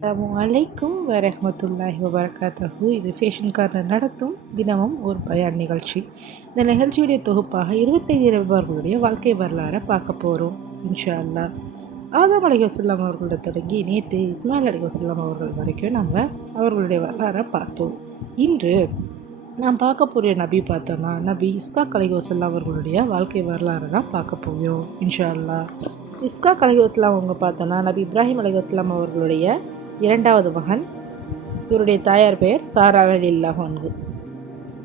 அஸ்ஸலாமு அலைக்கும் வரஹ்மத்துல்லாஹி வபரகாத்துஹு. இது ஃபேஷன் கார்னர் நடத்தும் தினமும் ஒரு பயான் நிகழ்ச்சி. இந்த நிகழ்ச்சியுடைய தொகுப்பாக 25 நபிமார்களுடைய வாழ்க்கை வரலாறை பார்க்க போகிறோம் இன்ஷா அல்லாஹ். ஆதம் அலைஹிஸ்ஸலாம் அவர்களோட தொடங்கி நேற்று இஸ்மாயில் அலைஹிஸ்ஸலாம் அவர்கள் வரைக்கும் நம்ம அவர்களுடைய வரலாறை பார்த்தோம். இன்று நாம் பார்க்க போகிற நபி பார்த்தோன்னா நபி இஸ்காக் அலைஹிஸ்ஸலாம் அவர்களுடைய வாழ்க்கை வரலாறை தான் பார்க்க போகிறோம் இன்ஷா அல்லாஹ். இஸ்காக் அலைஹிஸ்ஸலாம் அவங்க பார்த்தோன்னா நபி இப்ராஹிம் அலைஹிஸ்ஸலாம் அவர்களுடைய இரண்டாவது மகன். இவருடைய தாயார் பெயர் சாரா ரலியல்லாஹு அன்ஹு.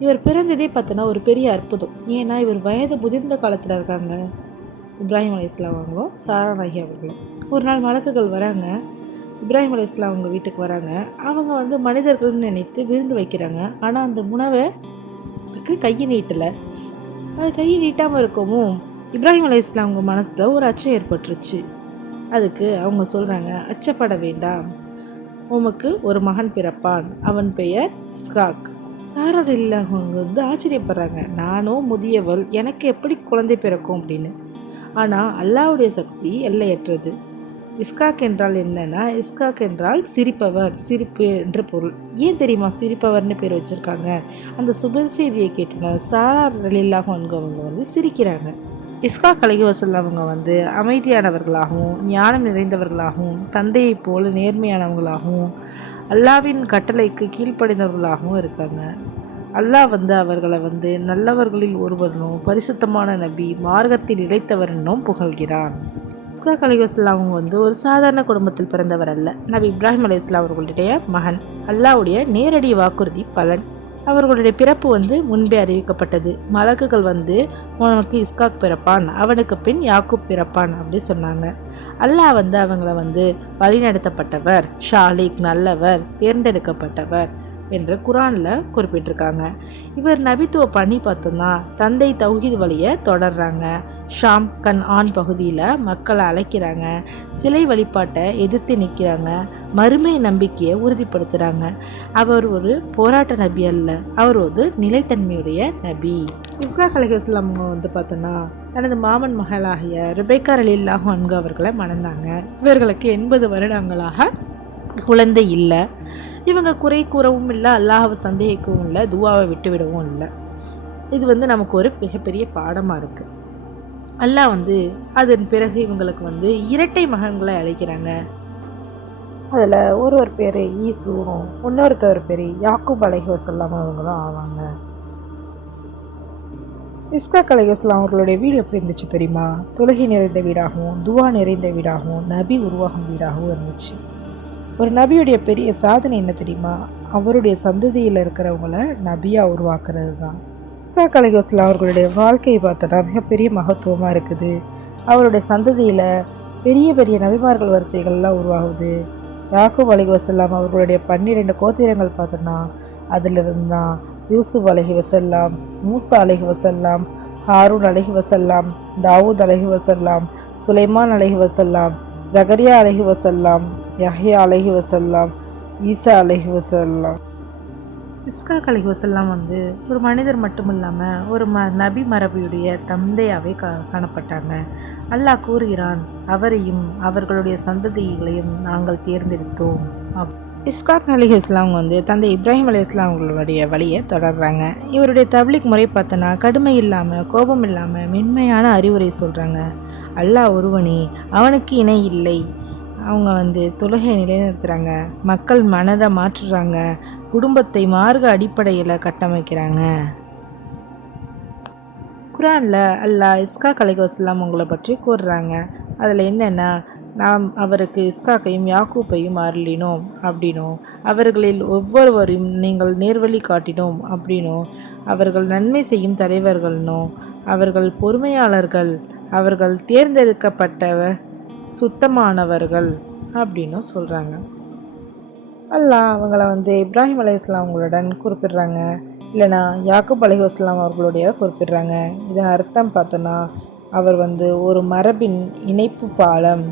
இவர் பிறந்ததே பார்த்தோன்னா ஒரு பெரிய அற்புதம். ஏன்னா இவர் வயது முதிர்ந்த காலத்தில் இருக்காங்க. இப்ராஹிம் அலைஹிஸ்ஸலாம் அவங்களும் சாரா நாயகி அவர்களும். ஒரு நாள் மலக்குகள் வராங்க. இப்ராஹிம் அலைஹிஸ்ஸலாம் அவங்க வீட்டுக்கு வராங்க. அவங்க மனிதர்கள்னு நினைத்து விருந்து வைக்கிறாங்க. ஆனால் அந்த உணவை கையை நீட்டலை. அது கையை நீட்டாமல் இருக்கவும் இப்ராஹிம் அலைஹிஸ்ஸலாம் அவங்க மனசில் ஒரு அச்சம் ஏற்பட்டுருச்சு. அதுக்கு அவங்க சொல்கிறாங்க, அச்சப்பட வேண்டாம், உமக்கு ஒரு மகன் பிறப்பான், அவன் பெயர் இஸ்காக். சாரா ரலியல்லாஹு அன்ஹு ஆச்சரியப்படுறாங்க. நானும் முதியவள், எனக்கு எப்படி குழந்தை பிறக்கும் அப்படின்னு. ஆனால் அல்லாஹ்வுடைய சக்தி எல்லையற்றது. இஸ்காக் என்றால் என்னன்னா, இஸ்காக் என்றால் சிரிப்பவர், சிரிப்பு என்று பொருள். ஏன் தெரியுமா சிரிப்பவர்னு பேர் வச்சுருக்காங்க? அந்த சுப செய்தியை கேட்டுன சாரா ரலியல்லாஹு அன்ஹு அவங்க சிரிக்கிறாங்க. இஸ்காக் அலைஹிஸ்ஸலாம் அவங்க அமைதியானவர்களாகவும் ஞானம் நிறைந்தவர்களாகவும் தந்தையைப் போல நேர்மையானவங்களாகவும் அல்லாவின் கட்டளைக்கு கீழ்ப்படிந்தவர்களாகவும் இருக்காங்க. அல்லாஹ் அவர்களை நல்லவர்களில் ஒருவனும் பரிசுத்தமான நபி மார்க்கத்தில் நிலைத்தவரனும் புகழ்கிறான். இஸ்காக் அலைஹிஸ்ஸலாம் அவங்க ஒரு சாதாரண குடும்பத்தில் பிறந்தவர் அல்ல. நபி இப்ராஹிம் அலைஹிஸ்ஸலாம் அவர்களுடைய மகன். அல்லாஹ்வுடைய நேரடி வாக்குறுதி பலன். அவர்களுடைய பிறப்பு முன்பே அறிவிக்கப்பட்டது. மலக்குகள் உனக்கு இஸ்காக் பிறப்பான், அவனுக்கு பின் யாக்கூப் பிறப்பான் அப்படி சொன்னாங்க. அல்லாஹ் அவங்கள வழிநடத்தப்பட்டவர், ஷாலிக் நல்லவர், தேர்ந்தெடுக்கப்பட்டவர் என்று குரானில் குறிப்பிட்டிருக்காங்க. இவர் நபித்துவ பணி பார்த்தோம்னா தந்தை தௌஹீத் வழியை தொடர்றாங்க. ஷாம் கன்ஆன் பகுதியில் மக்களை அழைக்கிறாங்க. சிலை வழிபாட்டை எதிர்த்து நிற்கிறாங்க. மறுமை நம்பிக்கையை உறுதிப்படுத்துகிறாங்க. அவர் ஒரு போராட்ட நபி அல்ல, அவர் ஒரு நிலைத்தன்மையுடைய நபி. இஸ்காக் அலைஹிஸ்ஸலாம் அவங்க பார்த்தோன்னா தனது மாமன் மகளாகிய ரிபேக்கா ரலியல்லாஹு அன்ஹு அவர்களை மணந்தாங்க. இவர்களுக்கு 80 வருடங்களாக குழந்தை இல்லை. இவங்க குறை கூறவும் இல்லை, அல்லாஹ்வை சந்தேகிக்கவும் இல்லை, துவாவை விட்டுவிடவும் இல்லை. இது நமக்கு ஒரு மிகப்பெரிய பாடமாக இருக்குது. அல்லாஹ் அதன் பிறகு இவங்களுக்கு இரட்டை மகன்களை அழைக்கிறாங்க. அதில் ஒருவர் பேர் ஈசுவும் இன்னொருத்தவர் பேர் யாக்கூப் அலைஹிஸ்ஸலாம் அவங்களும் ஆவாங்க. இஸ்காக் அலைஹிஸ்ஸலாம் அவர்களுடைய வீடு எப்படி இருந்துச்சு தெரியுமா? தொழுகை நிறைந்த வீடாகவும் துவா நிறைந்த வீடாகவும் நபி உருவாகும் வீடாகவும் இருந்துச்சு. ஒரு நபியுடைய பெரிய சாதனை என்ன தெரியுமா? அவருடைய சந்ததியில் இருக்கிறவங்கள நபியாக உருவாக்குறது தான். இஸ்காக் அலைஹிஸ்ஸலாம் அவர்களுடைய வாழ்க்கையை பார்த்தோன்னா மிகப்பெரிய மகத்துவமாக இருக்குது. அவருடைய சந்ததியில் பெரிய பெரிய நபிமார்கள் வரிசைகள்லாம் உருவாகுது. யாக்கூப் அலைஹிஸ்ஸலாம் அவர்களுடைய 12 கோத்திரங்கள் பார்த்தோன்னா அதிலிருந்து தான் யூசுப் அலைஹிஸ்ஸலாம், மூசா அலைஹிஸ்ஸலாம், ஹாரூன் அலைஹிஸ்ஸலாம், தாவூத் அலைஹிஸ்ஸலாம், சுலைமான் அலைஹிஸ்ஸலாம், ஜகரியா அலைஹிஸ்ஸலாம், யஹ்யா அலைஹிஸ்ஸலாம், ஈசா அலைஹிஸ்ஸலாம். இஸ்காக் அலைஹிஸ்ஸலாம் ஒரு மனிதர் மட்டும் இல்லாமல் ஒரு நபி மரபியுடைய தந்தையாகவே காணப்பட்டாங்க. அல்லாஹ் கூறுகிறான், அவரையும் அவர்களுடைய சந்ததிகளையும் நாங்கள் தேர்ந்தெடுத்தோம். இஸ்காக் அலைஹிஸ்ஸலாம் தந்தை இப்ராஹிம் அலைஹிஸ்ஸலாம் அவங்களுடைய வழியை தொடர்றாங்க. இவருடைய தப்லீக் முறை பார்த்தோன்னா கடுமை இல்லாமல் கோபம் இல்லாமல் மென்மையான அறிவுரை சொல்கிறாங்க. அல்லாஹ் ஒருவனே, அவனுக்கு இணை இல்லை. அவங்க தொழுகையை நிலைநிறுத்துகிறாங்க. மக்கள் மனதை மாற்றுறாங்க. குடும்பத்தை மார்க்க அடிப்படையில் கட்டமைக்கிறாங்க. குரானில் அல்லாஹ் இஸ்காக் அலைஹிஸ்ஸலாம் அவங்கள பற்றி கூறுறாங்க. அதில் என்னென்னா, நாம் அவருக்கு இஸ்காக்கையும் யாக்கூப்பையும் அருளினோம் அப்படின்னும், அவர்களில் ஒவ்வொருவரையும் நீங்கள் நேர்வழி காட்டினோம் அப்படின்னும், அவர்கள் நன்மை செய்யும் தலைவர்கள்னும், அவர்கள் பொறுமையாளர்கள், அவர்கள் தேர்ந்தெடுக்கப்பட்டவர், சுத்தமானவர்கள் அப்படின்னு சொல்கிறாங்க. அல்லாஹ் அவங்கள இப்ராஹிம் அலைஹிஸ்ஸலாம் அவங்களுடன் குறிப்பிடுறாங்க, இல்லைனா யாக்கூப் அலைஹிஸ்ஸலாம் அவர்களுடைய குறிப்பிடுறாங்க. இதன் அர்த்தம் பார்த்தோன்னா அவர் ஒரு மரபின் இணைப்பு பாலம்.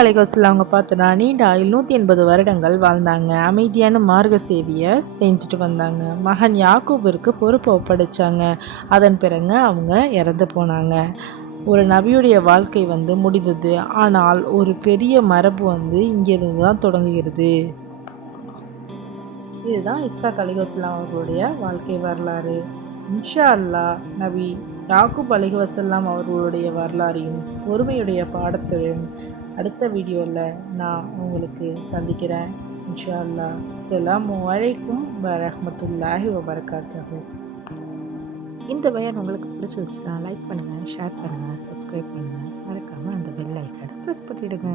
அலைஹிஸ்ஸலாம் அவங்க பார்த்தோன்னா நீண்ட 180 வருடங்கள் வாழ்ந்தாங்க. அமைதியான மார்க்க சேவையை செஞ்சுட்டு வந்தாங்க. மகன் யாக்கூபிற்கு பொறுப்பை ஒப்படைச்சாங்க. அதன் பிறகு அவங்க இறந்து போனாங்க. ஒரு நபியுடைய வாழ்க்கை முடிந்தது. ஆனால் ஒரு பெரிய மரபு இங்கேருந்து தான் தொடங்குகிறது. இதுதான் இஸ்ஹாக் அலைஹிஸ்ஸலாம் அவர்களுடைய வாழ்க்கை வரலாறு. இன்ஷா அல்லாஹ் நபி யாக்கூப் அலைஹிஸ்ஸலாம் அவர்களுடைய வரலாறையும் பொறுமையுடைய பாடத்தையும் அடுத்த வீடியோவில் நான் உங்களுக்கு சந்திக்கிறேன். இன்ஷா அல்லாஹ். அஸ்ஸலாமு அலைக்கும் வரஹ்மத்துல்லாஹி வபரகாத்துஹு. இந்த பயான் உங்களுக்கு பிடிச்சிருந்துச்சுன்னா லைக் பண்ணுங்கள், ஷேர் பண்ணுங்கள், சப்ஸ்கிரைப் பண்ணுங்கள். மறக்காமல் அந்த பெல் ஐக்கானை ப்ரெஸ் பண்ணிவிடுங்க.